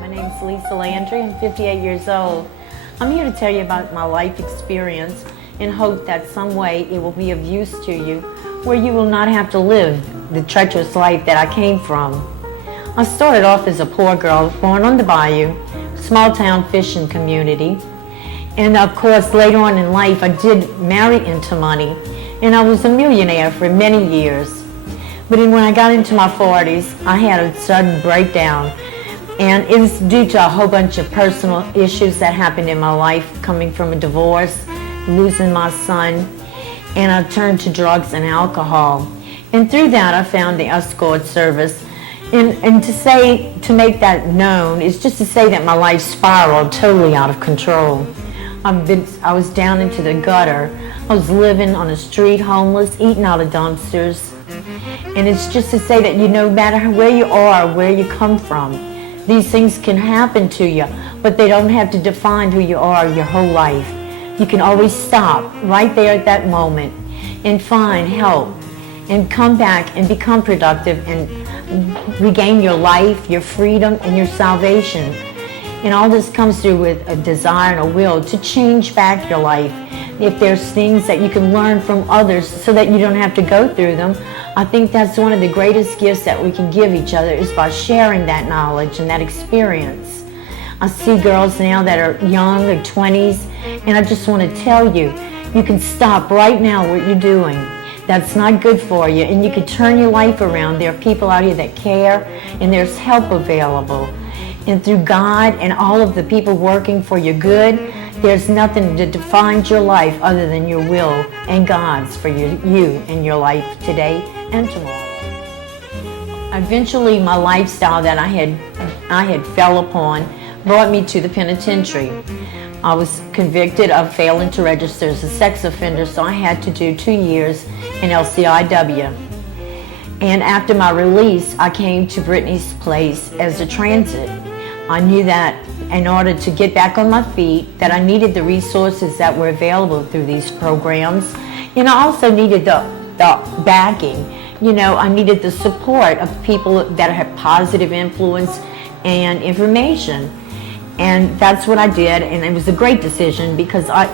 My name's Lisa Landry. I'm 58 years old. I'm here to tell you about my life experience in hope that some way it will be of use to you where you will not have to live the treacherous life that I came from. I started off as a poor girl born on the bayou, small town fishing community. And of course, later on in life, I did marry into money, and I was a millionaire for many years. But then when I got into my 40s, I had a sudden breakdown, and it was due to a whole bunch of personal issues that happened in my life, coming from a divorce, losing my son, and I turned to drugs and alcohol. And through that, I found the escort service. And to make that known is just to say that my life spiraled totally out of control. I was down into the gutter. I was living on the street, homeless, eating out of dumpsters. And it's just to say that no matter where you are, where you come from, these things can happen to you, but they don't have to define who you are your whole life. You can always stop right there at that moment and find help and come back and become productive and regain your life, your freedom, and your salvation. And all this comes through with a desire and a will to change back your life. If there's things that you can learn from others so that you don't have to go through them, I think that's one of the greatest gifts that we can give each other, is by sharing that knowledge and that experience. I see girls now that are young, or 20s, and I just want to tell you, you can stop right now what you're doing. That's not good for you, and you can turn your life around. There are people out here that care, and there's help available. And through God and all of the people working for your good, there's nothing that defines your life other than your will and God's for you and your life today and tomorrow. Eventually, my lifestyle that I had fell upon brought me to the penitentiary. I was convicted of failing to register as a sex offender, so I had to do 2 years in LCIW. And after my release, I came to Brittany's place as a transit. I knew that in order to get back on my feet, that I needed the resources that were available through these programs. And I also needed the backing. I needed the support of people that had positive influence and information. And that's what I did, and it was a great decision because I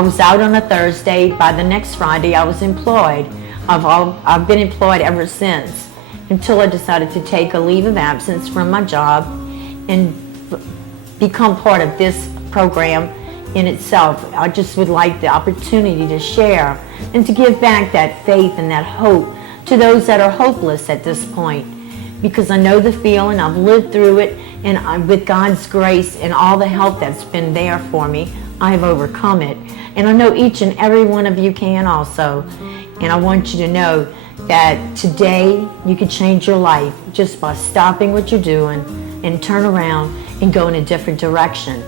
was out on a Thursday. By the next Friday, I was employed. I've been employed ever since, until I decided to take a leave of absence from my job and become part of this program in itself. I just would like the opportunity to share and to give back that faith and that hope to those that are hopeless at this point, because I know the feeling, I've lived through it, and with God's grace and all the help that's been there for me, I have overcome it. And I know each and every one of you can also. And I want you to know that today you can change your life just by stopping what you're doing and turn around and go in a different direction.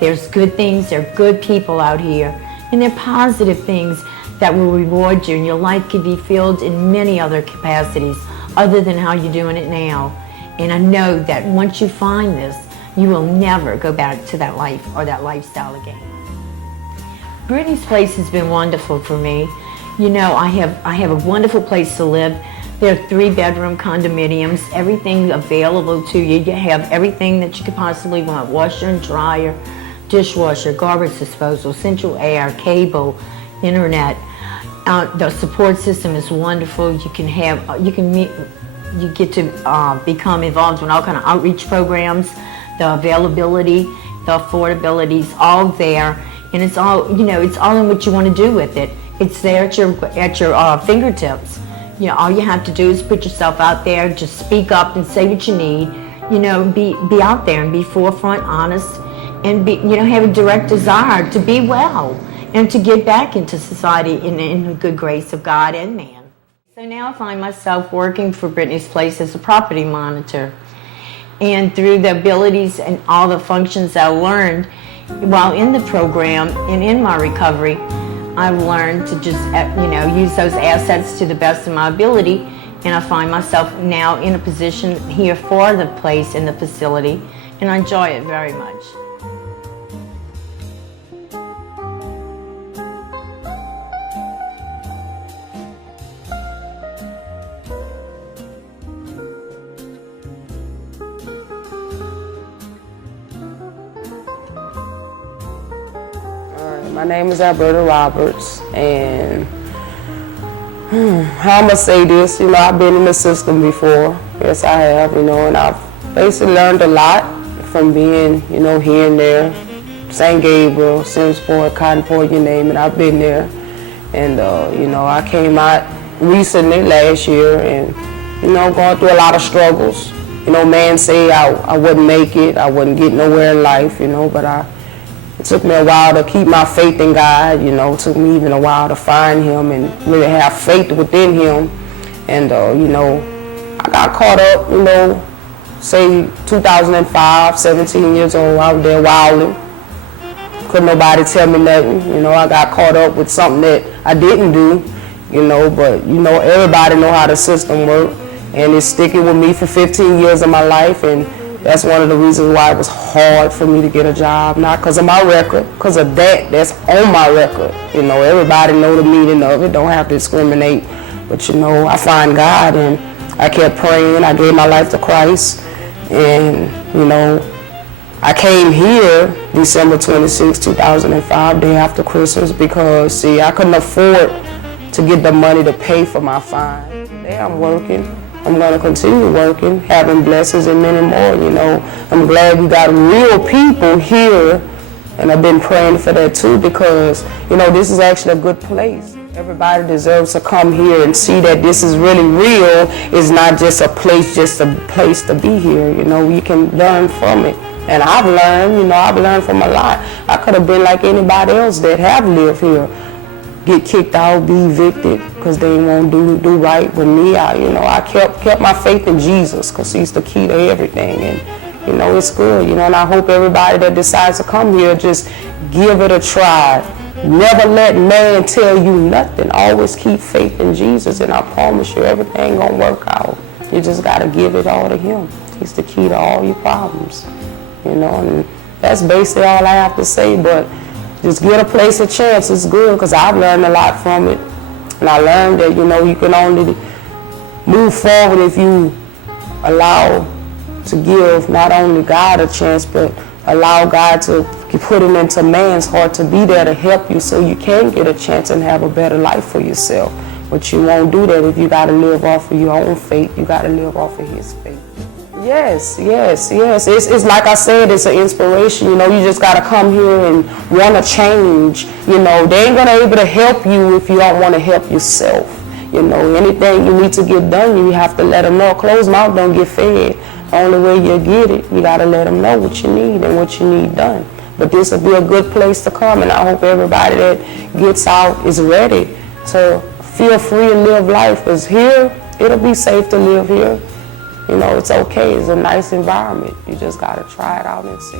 There's good things, there are good people out here, and there are positive things that will reward you, and your life can be filled in many other capacities other than how you're doing it now. And I know that once you find this, you will never go back to that life or that lifestyle again. Brittany's place has been wonderful for me. I have a wonderful place to live. There are 3-bedroom condominiums, everything available to you. You have everything that you could possibly want: washer and dryer, dishwasher, garbage disposal, central air, cable, internet. The support system is wonderful. You get to become involved in all kind of outreach programs. The availability, the affordability is all there, and it's all it's all in what you want to do with it. It's there at your fingertips. All you have to do is put yourself out there, just speak up and say what you need. Be out there and be forefront, honest, and have a direct desire to be well and to get back into society in the good grace of God and man. So now I find myself working for Brittany's Place as a property monitor. And through the abilities and all the functions I learned while in the program and in my recovery, I've learned to just, use those assets to the best of my ability, and I find myself now in a position here for the place and the facility, and I enjoy it very much. My name is Alberta Roberts, and how I'm gonna say this, I've been in the system before. Yes, I have, and I've basically learned a lot from being, here and there, St. Gabriel, Simmsport, Cottonport, you name it. I've been there, and I came out recently last year, and going through a lot of struggles. Man say I wouldn't make it, I wouldn't get nowhere in life, but it took me a while to keep my faith in God, it took me even a while to find him and really have faith within him. And, I got caught up, say 2005, 17 years old, out there wilding. Couldn't nobody tell me nothing, I got caught up with something that I didn't do, but, everybody know how the system works. And it's sticking with me for 15 years of my life, and that's one of the reasons why it was hard for me to get a job. Not because of my record, because of that's on my record. Everybody know the meaning of it, don't have to discriminate. But I find God, and I kept praying. I gave my life to Christ, and I came here December 26, 2005, day after Christmas, because see, I couldn't afford to get the money to pay for my fine. Today I'm working. I'm going to continue working, having blessings and many more, I'm glad we got real people here, and I've been praying for that too, because, this is actually a good place. Everybody deserves to come here and see that this is really real. It's not just a place to be here, you can learn from it. And I've learned from a lot. I could have been like anybody else that have lived here. Get kicked out, be evicted, because they won't do right with me. I kept my faith in Jesus, because he's the key to everything, and it's good, and I hope everybody that decides to come here just give it a try. Never let man tell you nothing. Always keep faith in Jesus, and I promise you everything gonna work out. You just gotta give it all to him. He's the key to all your problems, and that's basically all I have to say. But just get a place a chance. It's good, because I've learned a lot from it. And I learned that, you can only move forward if you allow to give not only God a chance, but allow God to put it into man's heart to be there to help you so you can get a chance and have a better life for yourself. But you won't do that if you got to live off of your own faith. You got to live off of his faith. Yes. It's like I said, it's an inspiration. You just got to come here and want to change. They ain't going to be able to help you if you don't want to help yourself. Anything you need to get done, you have to let them know. Closed mouth don't get fed. The only way you get it, you got to let them know what you need and what you need done. But this will be a good place to come, and I hope everybody that gets out is ready to feel free and live life. Because here, it'll be safe to live here. It's okay. It's a nice environment. You just got to try it out and see.